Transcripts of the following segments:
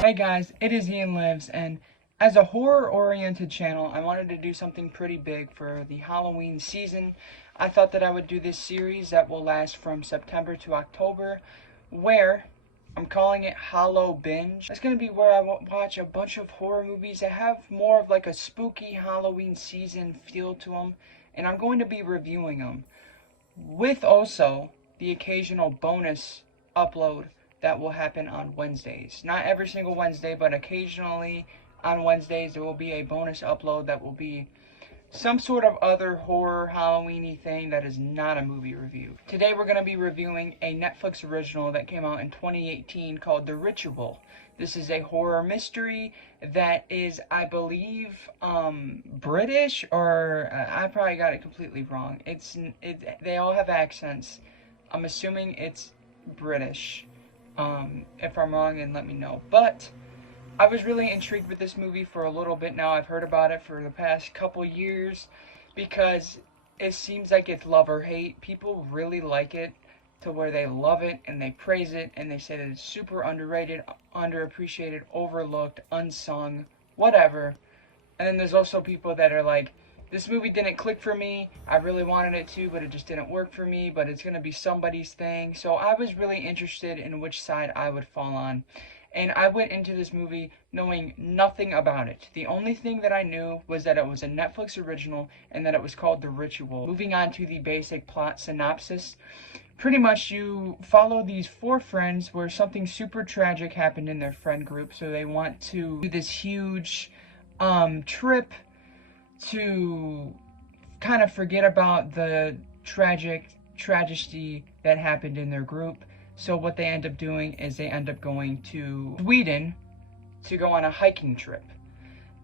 Hey guys, it is Ian Lives, and as a horror-oriented channel, I wanted to do something pretty big for the Halloween season. I thought that I would do this series that will last from September to October, where I'm calling it Hallow Binge. It's going to be where I watch a bunch of horror movies that have more of like a spooky Halloween season feel to them, and I'm going to be reviewing them, with also the occasional bonus upload that will happen on Wednesdays. Not every single Wednesday, but occasionally on Wednesdays there will be a bonus upload that will be some sort of other horror Halloweeny thing that is not a movie review. Today we're going to be reviewing a Netflix original that came out in 2018 called The Ritual. This is a horror mystery that is, I believe, British, or I probably got it completely wrong. They all have accents. I'm assuming it's British. If I'm wrong, then let me know. But I was really intrigued with this movie for a little bit now. I've heard about it for the past couple years because it seems like it's love or hate. People really like it to where they love it and they praise it and they say that it's super underrated, underappreciated, overlooked, unsung, whatever. And then there's also people that are like, this movie didn't click for me. I really wanted it to, but it just didn't work for me. But it's going to be somebody's thing. So I was really interested in which side I would fall on. And I went into this movie knowing nothing about it. The only thing that I knew was that it was a Netflix original and that it was called The Ritual. Moving on to the basic plot synopsis. Pretty much you follow these four friends where something super tragic happened in their friend group. So they want to do this huge trip to kind of forget about the tragedy that happened in their group. So what they end up doing is they end up going to Sweden to go on a hiking trip.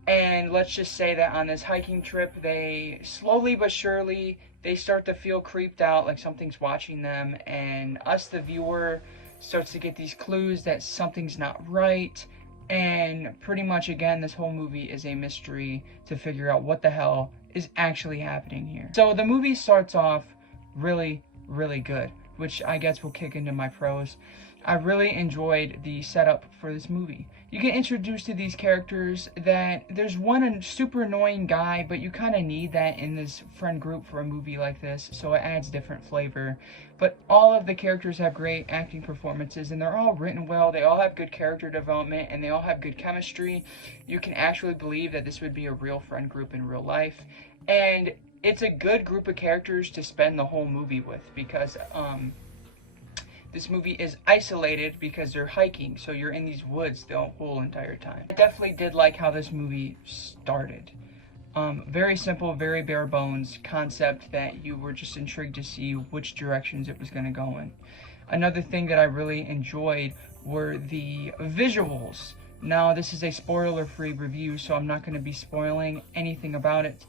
And let's just say that on this hiking trip, they slowly but surely, they start to feel creeped out, like something's watching them. And us, the viewer, starts to get these clues that something's not right. And pretty much, again, this whole movie is a mystery to figure out what the hell is actually happening here. So the movie starts off really, really good, which I guess will kick into my pros. I really enjoyed the setup for this movie. You get introduced to these characters that there's one super annoying guy, but you kind of need that in this friend group for a movie like this, so it adds different flavor. But all of the characters have great acting performances, and they're all written well. They all have good character development, and they all have good chemistry. You can actually believe that this would be a real friend group in real life. And it's a good group of characters to spend the whole movie with, because this movie is isolated because they're hiking, so you're in these woods the whole entire time. I definitely did like how this movie started. Very simple, very bare bones concept that you were just intrigued to see which directions it was going to go in. Another thing that I really enjoyed were the visuals. Now, this is a spoiler-free review, so I'm not going to be spoiling anything about it.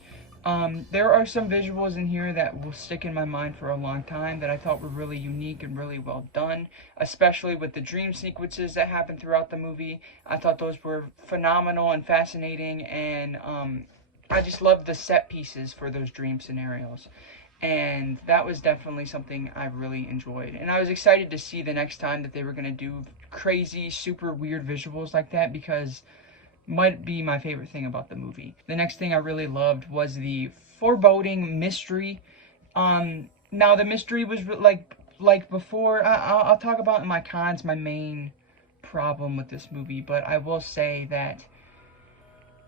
There are some visuals in here that will stick in my mind for a long time that I thought were really unique and really well done, especially with the dream sequences that happened throughout the movie. I thought those were phenomenal and fascinating, and I just loved the set pieces for those dream scenarios. And that was definitely something I really enjoyed. And I was excited to see the next time that they were going to do crazy, super weird visuals like that, because might be my favorite thing about the movie. The next thing I really loved was the foreboding mystery. Now the mystery was like before. I'll talk about in my cons my main problem with this movie, but I will say that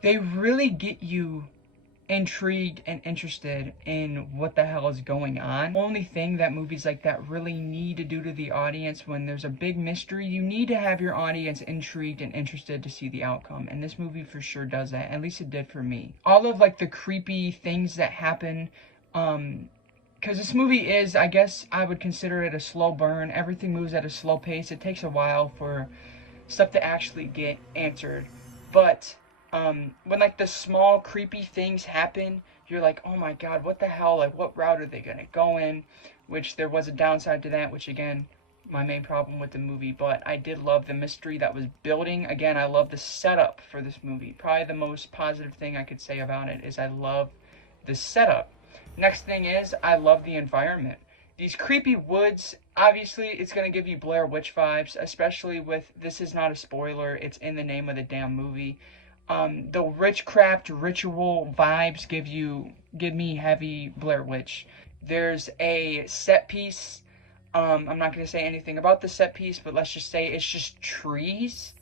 they really get you intrigued and interested in what the hell is going on. The only thing that movies like that really need to do to the audience when there's a big mystery, you need to have your audience intrigued and interested to see the outcome, and this movie for sure does that. At least it did for me. All of like the creepy things that happen, because this movie is, I guess I would consider it a slow burn. Everything moves at a slow pace. It takes a while for stuff to actually get answered, but when like the small creepy things happen, you're like, oh my god, what the hell, like what route are they gonna go in? Which there was a downside to that, which again, my main problem with the movie, but I did love the mystery that was building. Again, I love the setup for this movie. Probably the most positive thing I could say about it is I love the setup. Next thing is, I love the environment. These creepy woods, obviously, it's going to give you Blair Witch vibes, especially with, this is not a spoiler, it's in the name of the damn movie. The witchcraft ritual vibes give me heavy Blair Witch. There's a set piece. I'm not going to say anything about the set piece, but let's just say it's just trees.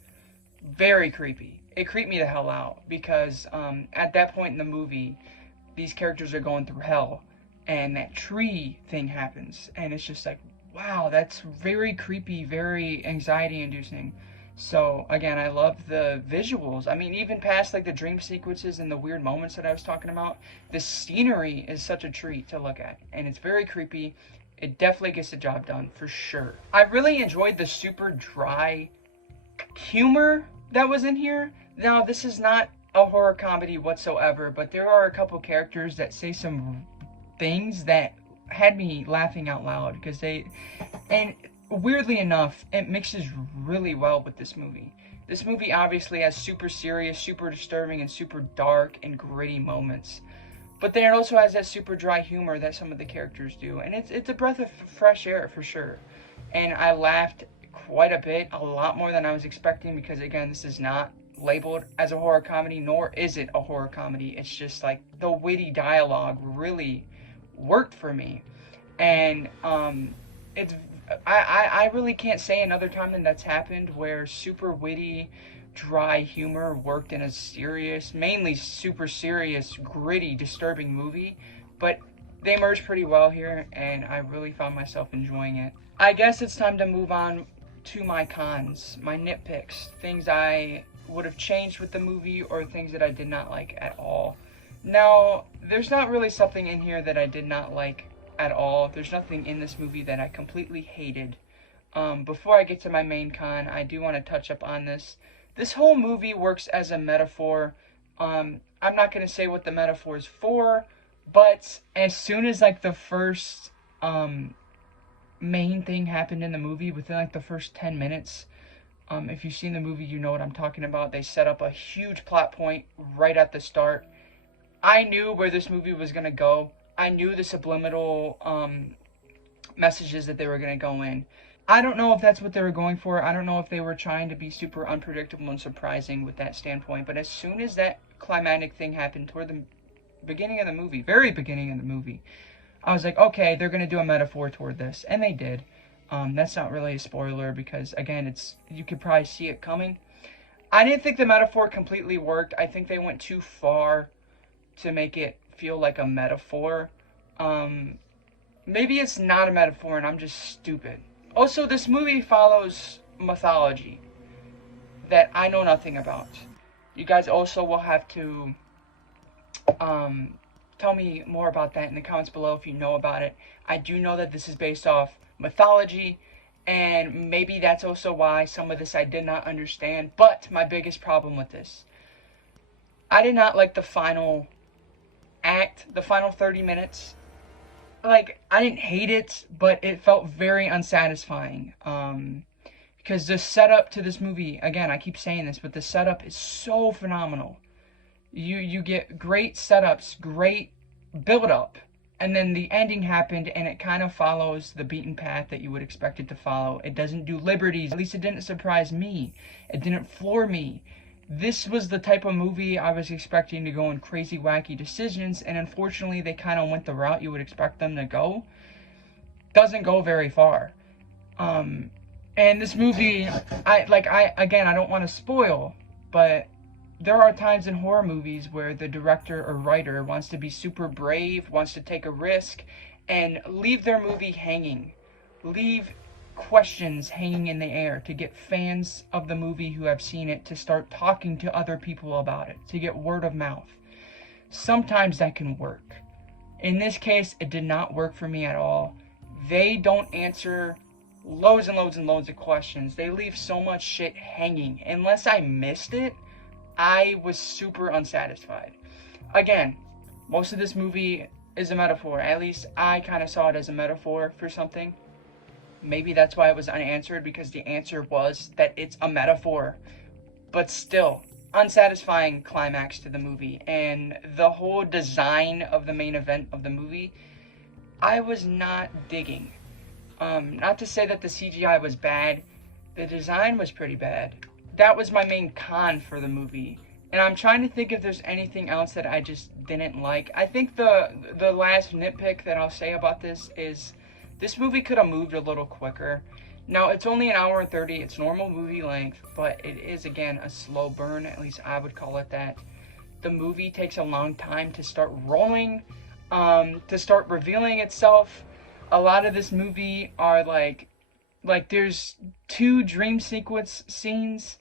Very creepy. It creeped me the hell out because at that point in the movie, these characters are going through hell, and that tree thing happens, and it's just like, wow, that's very creepy, very anxiety-inducing. So, again, I love the visuals. I mean, even past, like, the dream sequences and the weird moments that I was talking about, the scenery is such a treat to look at, and it's very creepy. It definitely gets the job done, for sure. I really enjoyed the super dry humor that was in here. Now, this is not a horror comedy whatsoever, but there are a couple characters that say some things that had me laughing out loud, because and weirdly enough, it mixes really well with this movie. This movie obviously has super serious, super disturbing, and super dark and gritty moments, but then it also has that super dry humor that some of the characters do, and it's a breath of fresh air for sure. And I laughed quite a bit, a lot more than I was expecting, because again, this is not labeled as a horror comedy, nor is it a horror comedy. It's just like the witty dialogue really worked for me, and it's I really can't say another time that that's happened where super witty, dry humor worked in a serious, mainly super serious, gritty, disturbing movie. But they merged pretty well here, and I really found myself enjoying it. I guess it's time to move on to my cons, my nitpicks, things I would have changed with the movie or things that I did not like at all. Now, there's not really something in here that I did not like at all. There's nothing in this movie that I completely hated. Before I get to my main con, I do want to touch up on this. This whole movie works as a metaphor. I'm not going to say what the metaphor is for, but as soon as like the first main thing happened in the movie, within like the first 10 minutes, if you've seen the movie, you know what I'm talking about. They set up a huge plot point right at the start. I knew where this movie was going to go. I knew the subliminal messages that they were going to go in. I don't know if that's what they were going for. I don't know if they were trying to be super unpredictable and surprising with that standpoint. But as soon as that climactic thing happened toward the beginning of the movie, very beginning of the movie, I was like, okay, they're going to do a metaphor toward this. And they did. That's not really a spoiler because, again, you could probably see it coming. I didn't think the metaphor completely worked. I think they went too far to make it feel like a metaphor. Maybe it's not a metaphor and I'm just stupid. Also, this movie follows mythology that I know nothing about. You guys also will have to tell me more about that in the comments below if you know about it. I do know that this is based off mythology, and maybe that's also why some of this I did not understand. But my biggest problem with this, I did not like the final act, the final 30 minutes. Like, I didn't hate it, but it felt very unsatisfying. Because the setup to this movie, again, I keep saying this, but the setup is so phenomenal. You get great setups, great build-up, and then the ending happened, and it kind of follows the beaten path that you would expect it to follow. It doesn't do liberties. At least it didn't surprise me. It didn't floor me. This was the type of movie I was expecting to go in crazy, wacky decisions, and unfortunately, they kind of went the route you would expect them to go. Doesn't go very far. And this movie, I don't want to spoil, but there are times in horror movies where the director or writer wants to be super brave, wants to take a risk, and leave their movie hanging. Leave questions hanging in the air to get fans of the movie who have seen it to start talking to other people about it, to get word of mouth. Sometimes that can work. In this case, it did not work for me at all. They don't answer loads and loads and loads of questions. They leave so much shit hanging. Unless I missed it, I was super unsatisfied. Again, most of this movie is a metaphor. At least I kind of saw it as a metaphor for something. Maybe that's why it was unanswered, because the answer was that it's a metaphor. But still, unsatisfying climax to the movie. And the whole design of the main event of the movie I was not digging. Not to say that the CGI was bad, the design was pretty bad. That was my main con for the movie. And I'm trying to think if there's anything else that I just didn't like. I think the last nitpick that I'll say about this is this movie could have moved a little quicker. Now, it's only an hour and 30. It's normal movie length, but it is, again, a slow burn. At least I would call it that. The movie takes a long time to start rolling, to start revealing itself. A lot of this movie are like there's 2 dream sequence scenes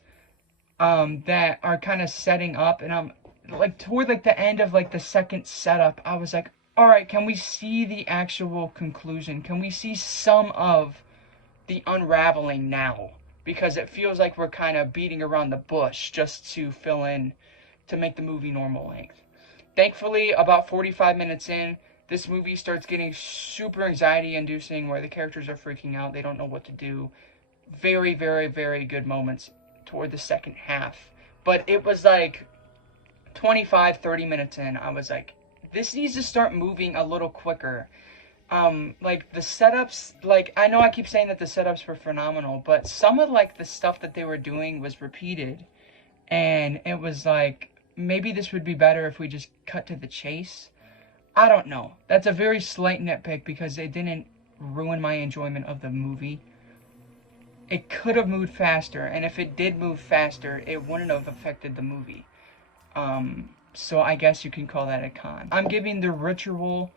that are kind of setting up, and I'm like toward like the end of like the second setup, I was like, all right, can we see the actual conclusion? Can we see some of the unraveling now? Because it feels like we're kind of beating around the bush just to fill in, to make the movie normal length. Thankfully, about 45 minutes in, this movie starts getting super anxiety inducing, where the characters are freaking out, they don't know what to do. Very, very, very good moments toward the second half. But it was like 25-30 minutes in, I was like, this needs to start moving a little quicker. Like the setups, like I know I keep saying that the setups were phenomenal, but some of like the stuff that they were doing was repeated, and it was like, maybe this would be better if we just cut to the chase. I don't know. That's a very slight nitpick because it didn't ruin my enjoyment of the movie. It could have moved faster, and if it did move faster, it wouldn't have affected the movie. So I guess you can call that a con. I'm giving The Ritual,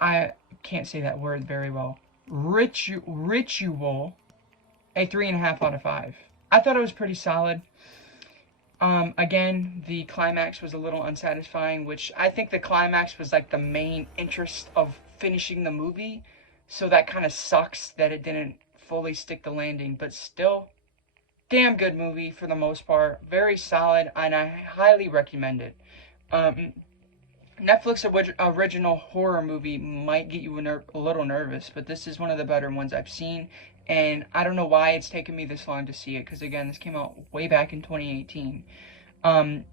I can't say that word very well, Ritual, a 3.5 out of 5. I thought it was pretty solid. Again, the climax was a little unsatisfying, which I think the climax was like the main interest of finishing the movie. So that kind of sucks that it didn't fully stick the landing, but still, damn good movie for the most part. Very solid, and I highly recommend it. Netflix original horror movie might get you a little nervous, but this is one of the better ones I've seen. And I don't know why it's taken me this long to see it, because again, this came out way back in 2018.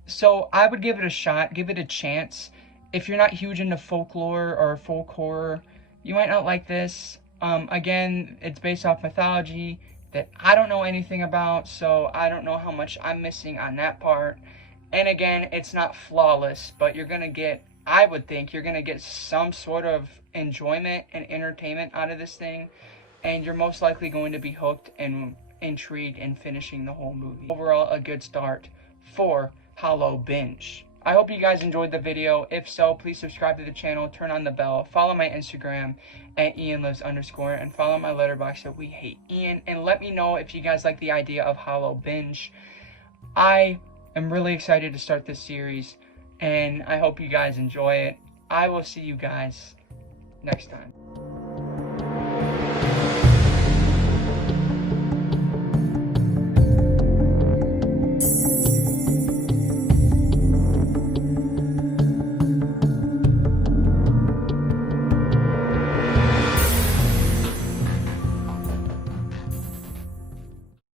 So I would give it a shot, give it a chance. If you're not huge into folklore or folk horror, you might not like this. Again, it's based off mythology that I don't know anything about, so I don't know how much I'm missing on that part. And again, it's not flawless, but you're gonna get, I would think, you're gonna get some sort of enjoyment and entertainment out of this thing. And you're most likely going to be hooked and intrigued in finishing the whole movie. Overall, a good start for Hollow Binge. I hope you guys enjoyed the video. If so, please subscribe to the channel, turn on the bell, follow my Instagram at ianlives_, and follow my Letterboxd at wehateian, and let me know if you guys like the idea of Hollow Binge. I am really excited to start this series, and I hope you guys enjoy it. I will see you guys next time.